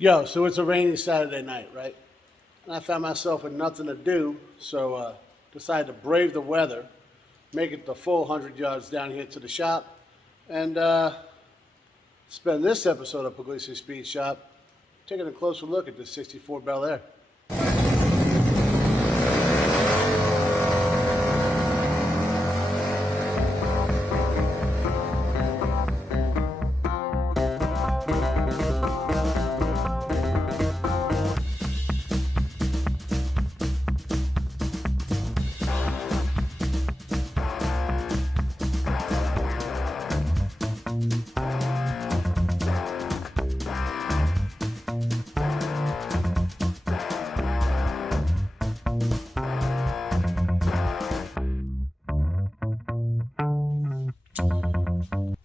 Yo, so it's a rainy Saturday night, right? And I found myself with nothing to do, so decided to brave the weather, make it the full 100 yards down here to the shop, and spend this episode of Pugliese Speed Shop taking a closer look at this 64 Bel Air.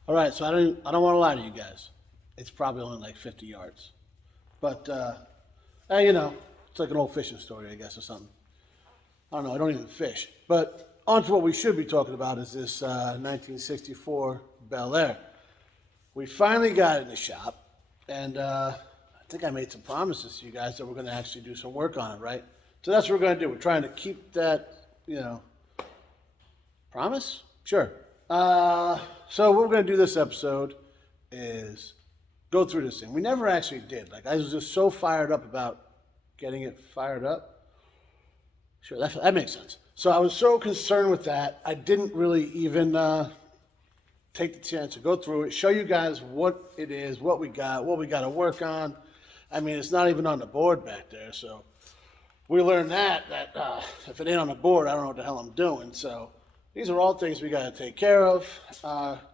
All right, so I don't want to lie to you guys. It's probably only like 50 yards, but hey, it's like an old fishing story, I guess, or something. I don't know. I don't even fish. But on to what we should be talking about is this 1964 Bel Air. We finally got it in the shop, and I think I made some promises to you guys that we're going to actually do some work on it, right? So that's what we're going to do. We're trying to keep that, promise? Sure. So what we're going to do this episode is go through this thing. We never actually did. Like, I was just so fired up about getting it fired up. Sure, that makes sense. So I was so concerned with that, I didn't really even take the chance to go through it, show you guys what it is, what we got to work on. I mean, it's not even on the board back there, so we learned that if it ain't on the board, I don't know what the hell I'm doing. So these are all things we got to take care of,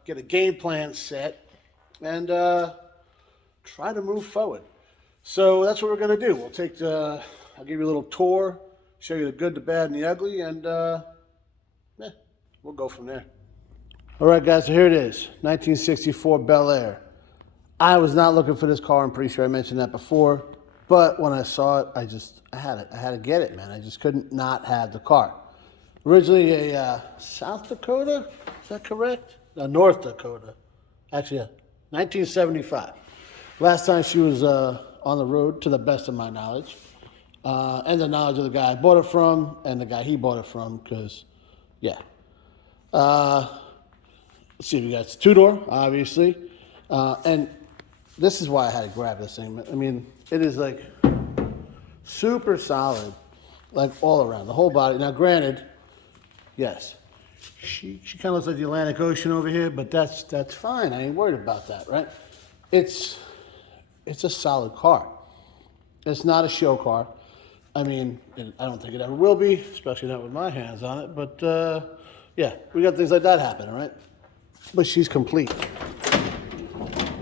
get a game plan set, and try to move forward. So that's what we're going to do. I'll give you a little tour, show you the good, the bad, and the ugly, and we'll go from there. All right, guys, so here it is, 1964 Bel Air. I was not looking for this car. I'm pretty sure I mentioned that before. But when I saw it, I had it. I had to get it, man. I just couldn't not have the car. Originally a South Dakota, is that correct? No, North Dakota. Actually, 1975. Last time she was on the road, to the best of my knowledge. And the knowledge of the guy I bought it from, and the guy he bought it from, because, yeah. Let's see, we got it's two-door, obviously. And this is why I had to grab this thing. I mean, it is like super solid, like all around, the whole body. Now, granted, yes, she kind of looks like the Atlantic Ocean over here, but that's fine. I ain't worried about that, right? It's a solid car. It's not a show car. I mean, I don't think it ever will be, especially not with my hands on it. But yeah, we got things like that happening, right? But she's complete.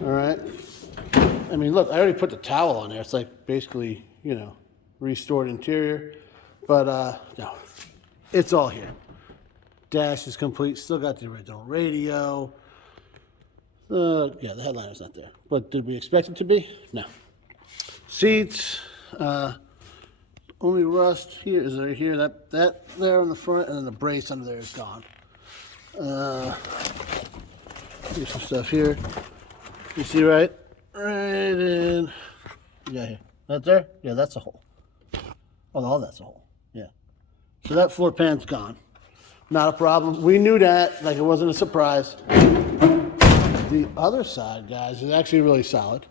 All right. I mean, look, I already put the towel on there. It's like basically, restored interior. But no, it's all here. Dash is complete. Still got the original radio. Yeah, the headliner's not there. But did we expect it to be? No. Seats. Only rust here is right here. That there on the front, and then the brace under there is gone. Here's some stuff here. You see right in. Yeah, here. That there? Yeah, that's a hole. Oh, no, that's a hole. Yeah. So that floor pan's gone. Not a problem. We knew that. Like, it wasn't a surprise. The other side, guys, is actually really solid.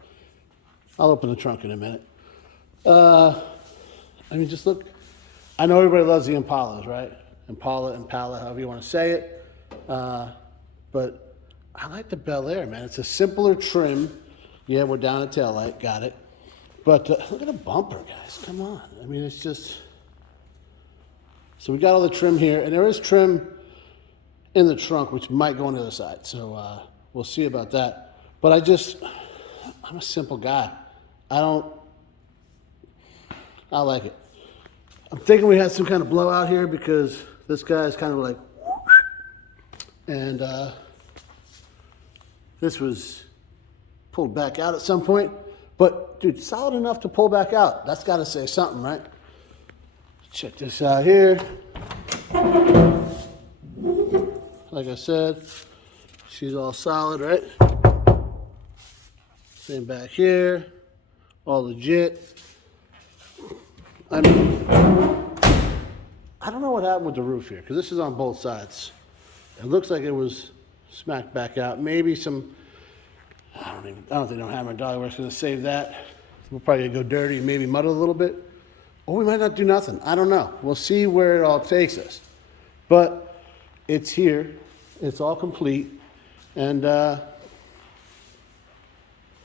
I'll open the trunk in a minute. I mean, just look. I know everybody loves the Impalas, right? Impala, however you want to say it. But I like the Bel Air, man. It's a simpler trim. Yeah, we're down at taillight. Got it. But look at the bumper, guys. Come on. I mean, it's just... So we got all the trim here. And there is trim in the trunk, which might go on the other side. So we'll see about that. But I'm a simple guy. I like it. I'm thinking we had some kind of blowout here because this guy is kind of like... And this was pulled back out at some point. But, dude, solid enough to pull back out. That's got to say something, right? Check this out here. Like I said, she's all solid, right? Same back here. all legit. I mean, I don't know what happened with the roof here, because this is on both sides. It looks like it was smacked back out. Maybe some, I don't think no hammer and dolly work's gonna save that. We'll probably go dirty, maybe mud a little bit. Or we might not do nothing. I don't know. We'll see where it all takes us. But it's here. It's all complete. And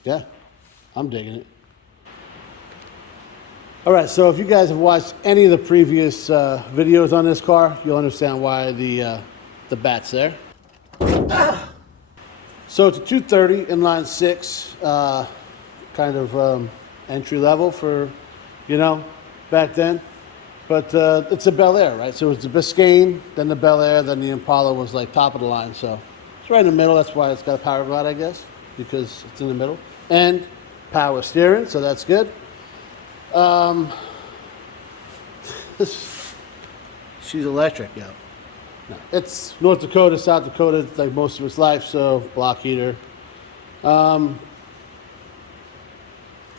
yeah, I'm digging it. All right, so if you guys have watched any of the previous videos on this car, you'll understand why the bat's there. So it's a 230 inline six, kind of entry level for, you know, back then. But it's a Bel Air, right? So it's the Biscayne, then the Bel Air, then the Impala was like top of the line. So it's right in the middle. That's why it's got a power glide, I guess, because it's in the middle. And power steering, so that's good. She's electric, yo. No, it's North Dakota, South Dakota, like most of its life, so block heater.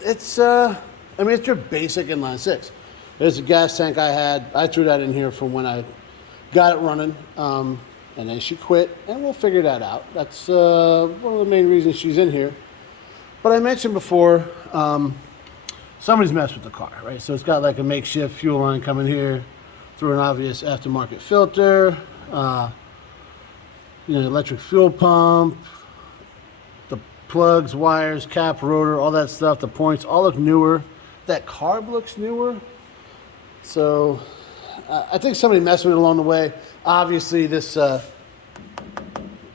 It's your basic inline six. There's a gas tank I had. I threw that in here from when I got it running, and then she quit, and we'll figure that out. That's one of the main reasons she's in here. But I mentioned before, somebody's messed with the car, right? So it's got like a makeshift fuel line coming here through an obvious aftermarket filter, electric fuel pump, the plugs, wires, cap, rotor, all that stuff, the points, all look newer. That carb looks newer. So I think somebody messed with it along the way. Obviously this,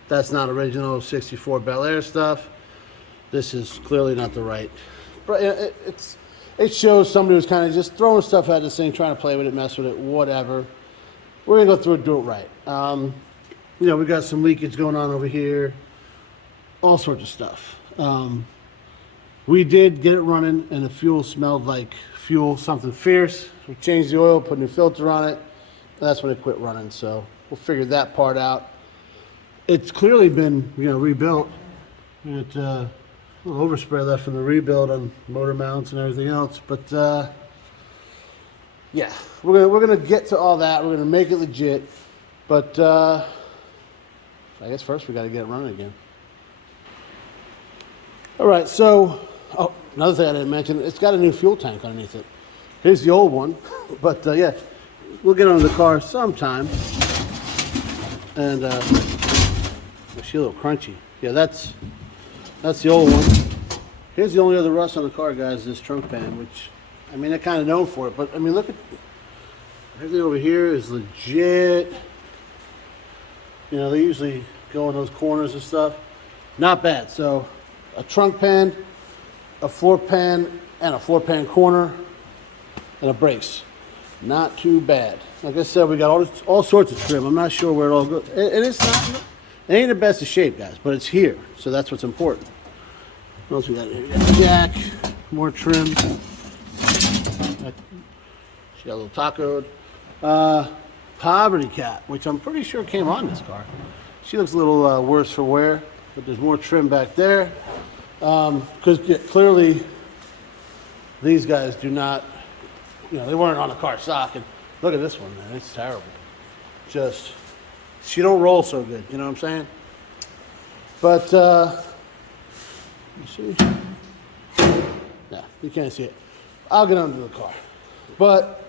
that's not original 64 Bel Air stuff. This is clearly not the right, but it shows somebody was kind of just throwing stuff at this thing, trying to play with it, mess with it, whatever. We're gonna go through and do it right. We got some leakage going on over here, all sorts of stuff. We did get it running, and the fuel smelled like fuel, something fierce. We changed the oil, put a new filter on it. That's when it quit running. So we'll figure that part out. It's clearly been, rebuilt. It a little overspray left from the rebuild on motor mounts and everything else, but yeah, we're gonna get to all that. We're gonna make it legit, but I guess first we got to get it running again. All right, so another thing I didn't mention, it's got a new fuel tank underneath it. Here's the old one, but yeah, we'll get under the car sometime. And she's a little crunchy. Yeah, that's the old one. Here's the only other rust on the car, guys, this trunk pan, which, they're kind of known for it, but, look at, everything over here is legit. They usually go in those corners and stuff. Not bad. So, a trunk pan, a floor pan, and a floor pan corner, and a brace. Not too bad. Like I said, we got all sorts of trim. I'm not sure where it all goes. And it ain't the best of shape, guys, but it's here, so that's what's important. What else we got here? We got a jack, more trim. She got a little tacoed. Poverty cap, which I'm pretty sure came on this car. She looks a little worse for wear, but there's more trim back there. Because clearly these guys do not, they weren't on the car stock. And look at this one, man, it's terrible. She don't roll so good, you know what I'm saying? But, you see? Yeah, you can't see it. I'll get under the car. But,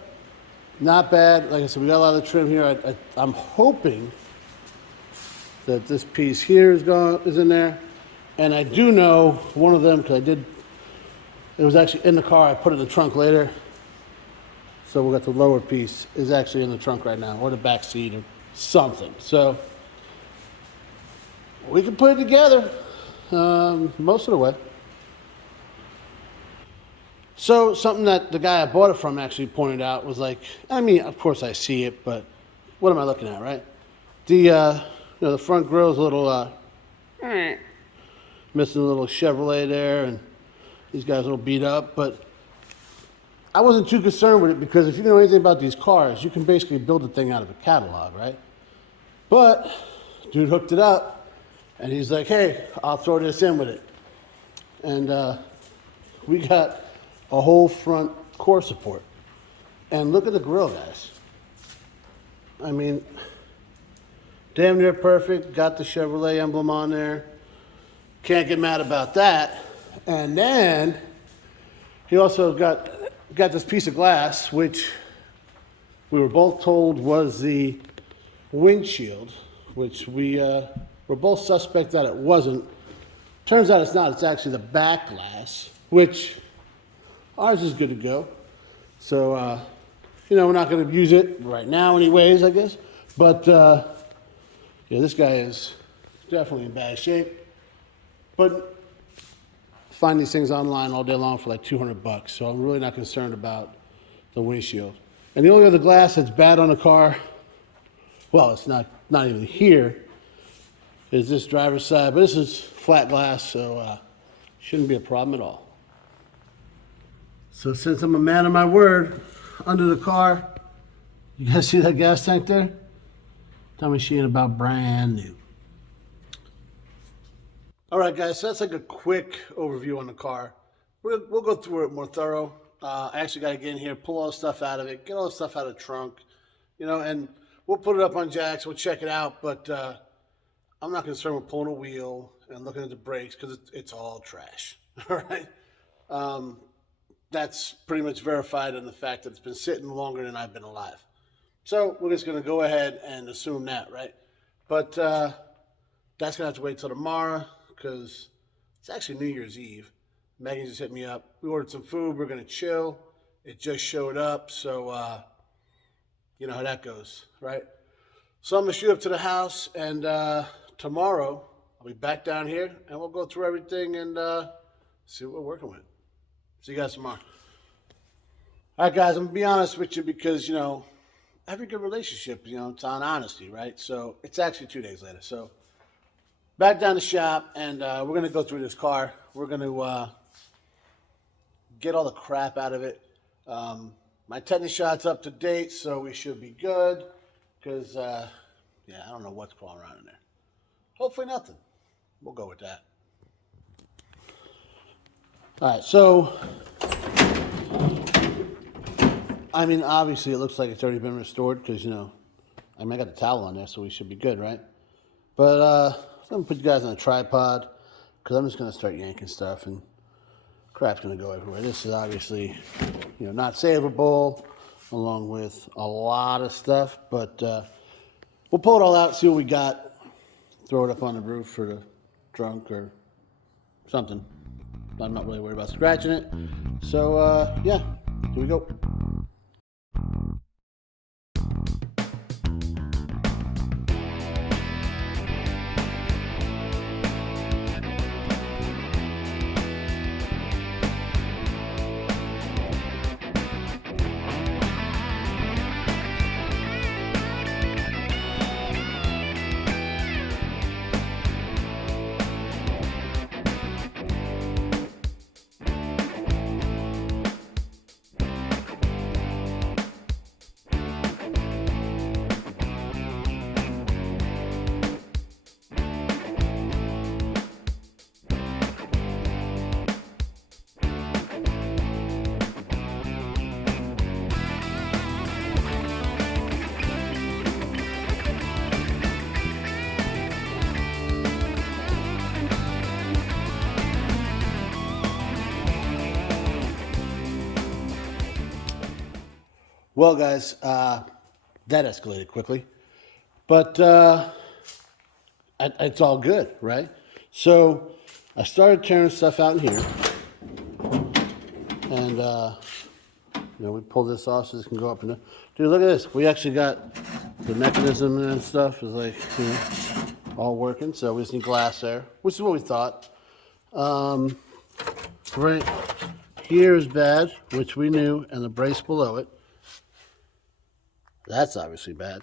not bad. Like I said, we got a lot of trim here. I'm hoping that this piece here is in there. And I do know one of them, because it was actually in the car. I put it in the trunk later. So we got the lower piece is actually in the trunk right now, or the back seat or something. So we can put it together most of the way. So something that the guy I bought it from actually pointed out was like, of course I see it, but what am I looking at, right? The the front grill is a little missing a little Chevrolet there, and these guys are a little beat up, but I wasn't too concerned with it, because if you know anything about these cars, you can basically build the thing out of a catalog, right? But dude hooked it up, and he's like, hey, I'll throw this in with it. And we got a whole front core support. And look at the grill, guys. I mean, damn near perfect. Got the Chevrolet emblem on there. Can't get mad about that. And then he also got this piece of glass, which we were both told was the windshield, which we were both suspect that it wasn't. Turns out it's not. It's actually the back glass, which ours is good to go. So, we're not going to use it right now anyways, I guess. But, yeah, this guy is definitely in bad shape. But find these things online all day long for like $200, so I'm really not concerned about the windshield. And the only other glass that's bad on the car, well, it's not even here, is this driver's side, but this is flat glass, so shouldn't be a problem at all. So since I'm a man of my word, under the car, you guys see that gas tank there? Tell me she ain't about brand new. All right, guys, so that's like a quick overview on the car. We'll go through it more thorough. I actually got to get in here, pull all the stuff out of it, get all the stuff out of the trunk, and we'll put it up on jacks, we'll check it out, but I'm not concerned with pulling a wheel and looking at the brakes because it's all trash, all right? That's pretty much verified in the fact that it's been sitting longer than I've been alive. So we're just going to go ahead and assume that, right? But that's going to have to wait till tomorrow because it's actually New Year's Eve. Megan just hit me up. We ordered some food. We're going to chill. It just showed up, so you know how that goes, right? So I'm going to shoot up to the house, and tomorrow I'll be back down here, and we'll go through everything and see what we're working with. See you guys tomorrow. All right, guys, I'm going to be honest with you because, every good relationship, it's on honesty, right? So it's actually 2 days later. So back down the shop, and we're going to go through this car. We're going to get all the crap out of it. My tetanus shot's up to date, so we should be good because, I don't know what's crawling around in there. Hopefully nothing. We'll go with that. All right, so, obviously it looks like it's already been restored because, I got the towel on there, so we should be good, right? But I'm going to put you guys on a tripod because I'm just going to start yanking stuff and crap's going to go everywhere. This is obviously, not savable along with a lot of stuff, but we'll pull it all out, see what we got, throw it up on the roof for the trunk or something. I'm not really worried about scratching it. So, here we go. Well, guys, that escalated quickly, but it's all good, right? So I started tearing stuff out in here, and we pull this off so this can go up and down. Dude, look at this. We actually got the mechanism and stuff is like all working. So we just need glass there, which is what we thought. Right here is bad, which we knew, and the brace below it. That's obviously bad.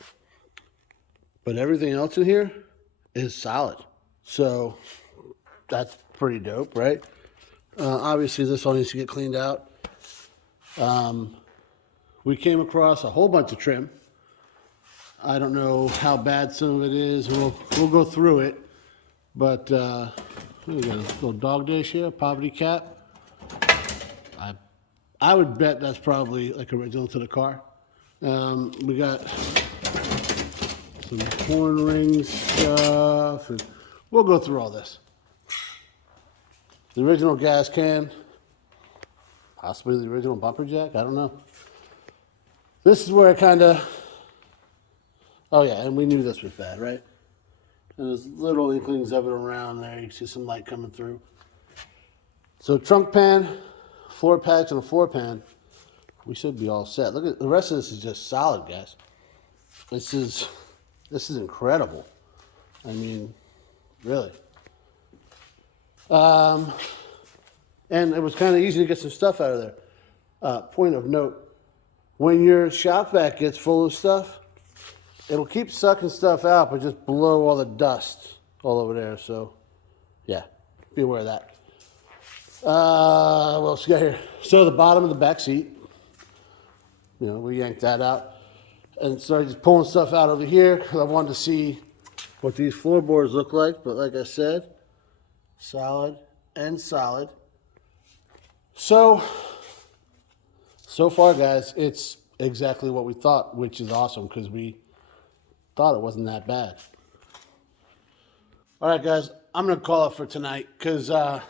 But everything else in here is solid. So that's pretty dope, right? Obviously, this all needs to get cleaned out. We came across a whole bunch of trim. I don't know how bad some of it is. We'll go through it. But we got a little dog dish here, poverty cat. I I would bet that's probably like original to the car. We got some horn ring stuff, and we'll go through all this. The original gas can, possibly the original bumper jack, I don't know. This is where it kind of, oh yeah, and we knew this was bad, right? And there's little inklings of it around there. You can see some light coming through. So trunk pan, floor patch, and a floor pan. We should be all set. Look at the rest of this is just solid, guys. This is incredible. I mean, really. And it was kind of easy to get some stuff out of there. Point of note, when your shop vac gets full of stuff, it'll keep sucking stuff out, but just blow all the dust all over there. So, yeah, be aware of that. What else we got here? So the bottom of the back seat, you know, we yanked that out and started just pulling stuff out over here because I wanted to see what these floorboards look like. But like I said, solid and solid. So far, guys, it's exactly what we thought, which is awesome because we thought it wasn't that bad. All right, guys, I'm going to call it for tonight because, well,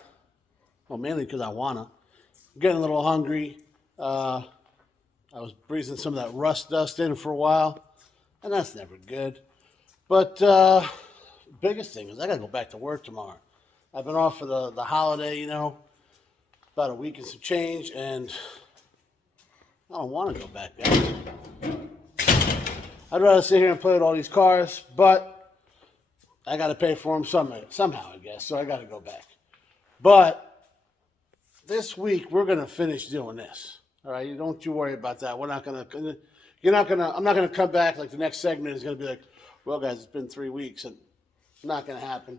mainly because I want to. I'm getting a little hungry. I was breathing some of that rust dust in for a while, and that's never good. But biggest thing is I got to go back to work tomorrow. I've been off for the holiday, you know, about a week and some change, and I don't want to go back there. I'd rather sit here and play with all these cars, but I got to pay for them somehow, I guess, so I got to go back. But this week, we're going to finish doing this. All right, don't you worry about that. I'm not going to come back like the next segment is going to be like, well, guys, it's been 3 weeks, and it's not going to happen.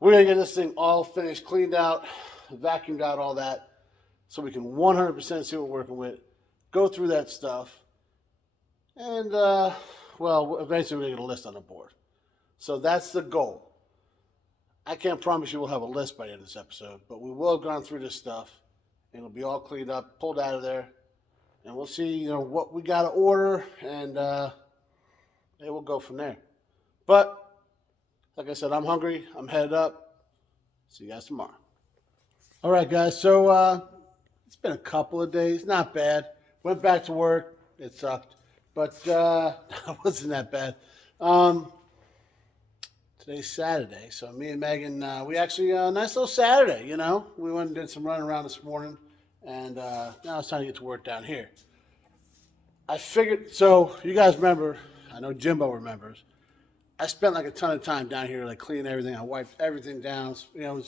We're going to get this thing all finished, cleaned out, vacuumed out, all that, so we can 100% see what we're working with, go through that stuff, and, well, eventually we're going to get a list on the board. So that's the goal. I can't promise you we'll have a list by the end of this episode, but we will have gone through this stuff, and it'll be all cleaned up, pulled out of there, and we'll see, you know, what we got to order, and it will go from there. But like I said, I'm hungry. I'm headed up. See you guys tomorrow. All right, guys. So it's been a couple of days. Not bad. Went back to work. It sucked, but it wasn't that bad. Today's Saturday, so me and Megan, we actually nice little Saturday. You know, we went and did some running around this morning, and now it's time to get to work down here. I figured. So you guys remember? I know Jimbo remembers. I spent like a ton of time down here, like cleaning everything. I wiped everything down. You know,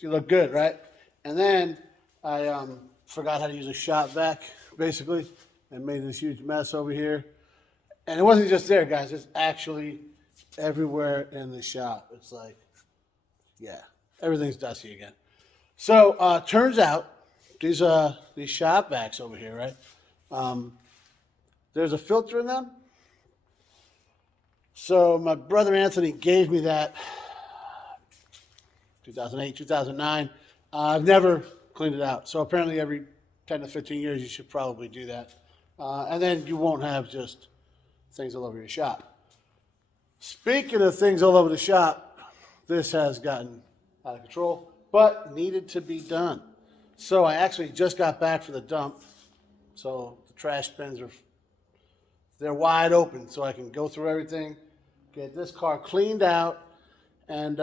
you look good, right? And then I forgot how to use a shop vac, basically, and made this huge mess over here. And it wasn't just there, guys. It's actually everywhere in the shop. It's like, yeah, everything's dusty again. So turns out these shop vacs over here, right? There's a filter in them. So my brother Anthony gave me that 2008, 2009. I've never cleaned it out. So apparently every 10 to 15 years you should probably do that. And then you won't have just things all over your shop. Speaking of things all over the shop, this has gotten out of control, but needed to be done. So I actually just got back for the dump. So the trash bins they're wide open, so I can go through everything, get this car cleaned out, and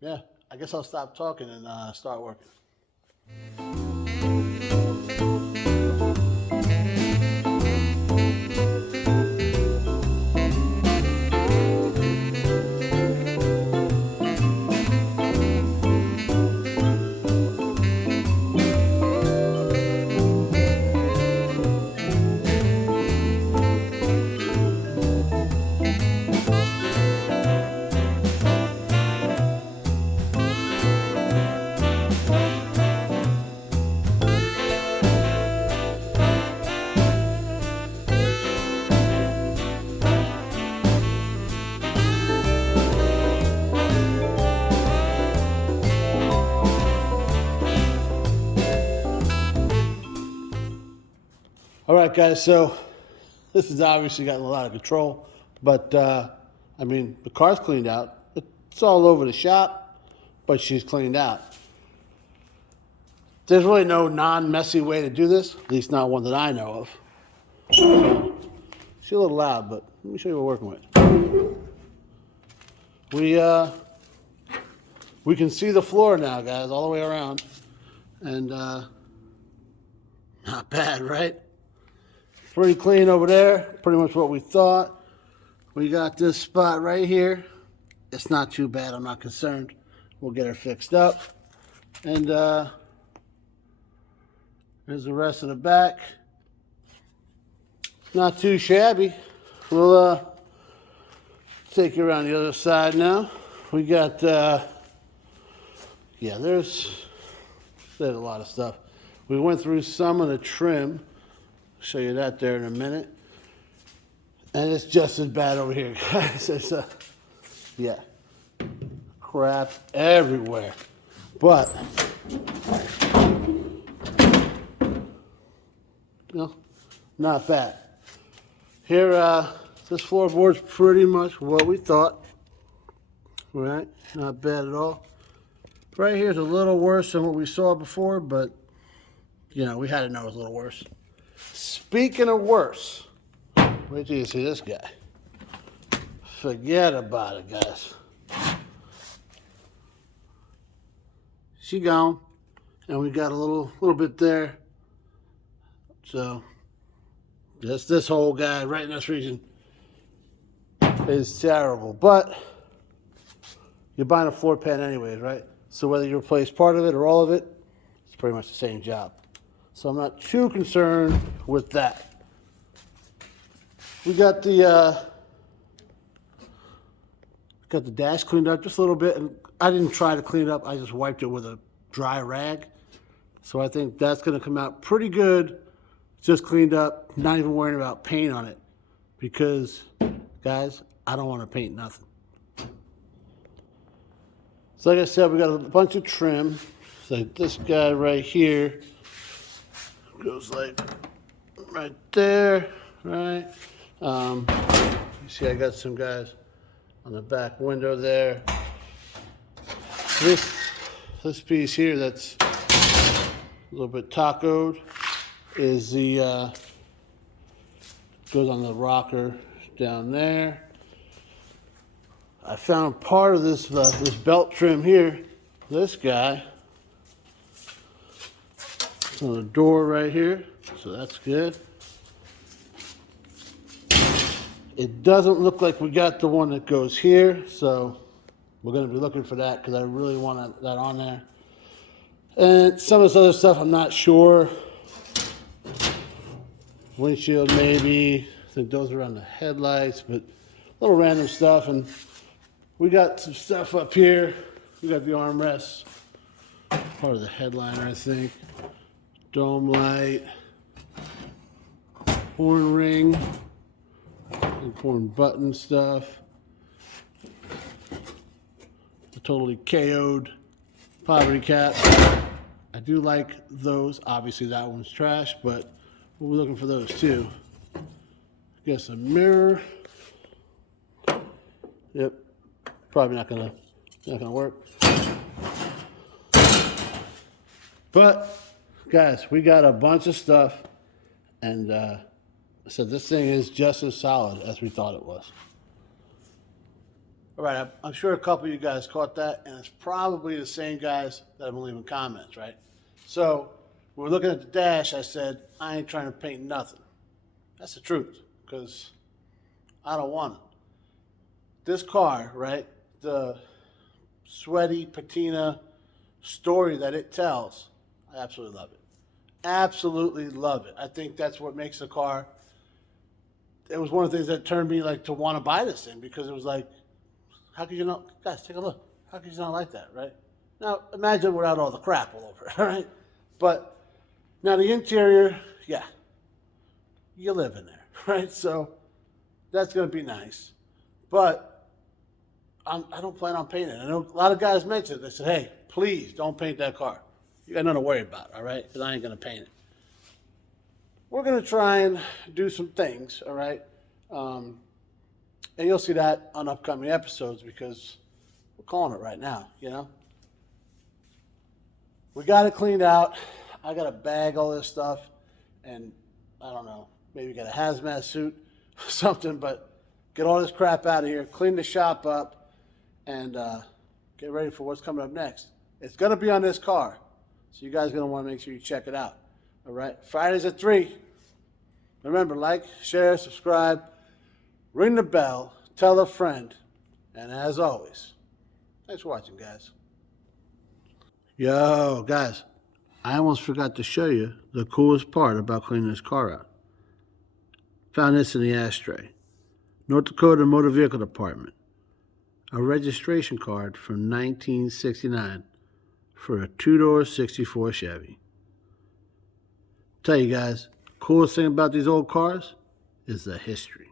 yeah, I guess I'll stop talking and start working. All right, guys, so this has obviously gotten a lot of control, but I mean, the car's cleaned out. It's all over the shop, but she's cleaned out. There's really no non-messy way to do this, at least not one that I know of. So, she's a little loud, but let me show you what we're working with. We can see the floor now, guys, all the way around, and not bad, right? Pretty clean over there, pretty much what we thought. We got this spot right here. It's not too bad, I'm not concerned. We'll get her fixed up. And there's the rest of the back. Not too shabby. We'll take you around the other side now. We got, yeah, there's a lot of stuff. We went through some of the trim. Show you that there in a minute. And it's just as bad over here, guys. It's yeah, crap everywhere. But, no, not bad. Here, this floorboard's pretty much what we thought. Right, not bad at all. Right here's a little worse than what we saw before, but, you know, we had to know it was a little worse. Speaking of worse, wait till you see this guy. Forget about it, guys. She gone, and we got a little bit there. So, just this whole guy right in this region is terrible. But you're buying a floor pan anyways, right? So whether you replace part of it or all of it, it's pretty much the same job. So I'm not too concerned with that. We got the dash cleaned up just a little bit, and I didn't try to clean it up. I just wiped it with a dry rag. So I think that's going to come out pretty good. Just cleaned up, not even worrying about paint on it, because guys, I don't want to paint nothing. So like I said, we got a bunch of trim. So like this guy right here goes like right there, right? You see I got some guys on the back window there. This piece here that's a little bit tacoed is the goes on the rocker down there. I found part of this this belt trim here. This guy on the door right here, so that's good. It doesn't look like we got the one that goes here, so we're going to be looking for that because I really want that on there. And some of this other stuff, I'm not sure. Windshield maybe. I think those are on the headlights, but little random stuff. And we got some stuff up here. We got the armrests, part of the headliner, I think. Dome light, horn ring, important button stuff. The totally KO'd poverty cap. I do like those. Obviously that one's trash, but we're looking for those too. I guess a mirror. Yep. Probably not gonna work. But guys, we got a bunch of stuff, and so this thing is just as solid as we thought it was. All right, I'm sure a couple of you guys caught that, and it's probably the same guys that have been leaving comments, right? So we're looking at the dash. I said, I ain't trying to paint nothing. That's the truth, because I don't want it. This car, right, the sweaty patina story that it tells, I absolutely love it. Absolutely love it. I think that's what makes the car. It was one of the things that turned me like to want to buy this thing, because it was like, how could you not, guys, take a look. How could you not like that, right? Now, imagine without all the crap all over it, all right? But now the interior, yeah, you live in there, right? So that's going to be nice. But I don't plan on painting it. I know a lot of guys mentioned it. They said, hey, please don't paint that car. You got nothing to worry about, all right? Because I ain't going to paint it. we're going to try and do some things, all right? And you'll see that on upcoming episodes because we're calling it right now, you know? We got it cleaned out. I got to bag all this stuff, and I don't know, maybe get a hazmat suit or something, but get all this crap out of here, clean the shop up, and get ready for what's coming up next. It's going to be on this car, so you guys are going to want to make sure you check it out. All right, Fridays at 3. Remember, like, share, subscribe, ring the bell, tell a friend, and as always, thanks for watching, guys. Yo, guys, I almost forgot to show you the coolest part about cleaning this car out. Found this in the ashtray. North Dakota Motor Vehicle Department. A registration card from 1969 for a two-door 64 Chevy. Tell you guys, coolest thing about these old cars is the history.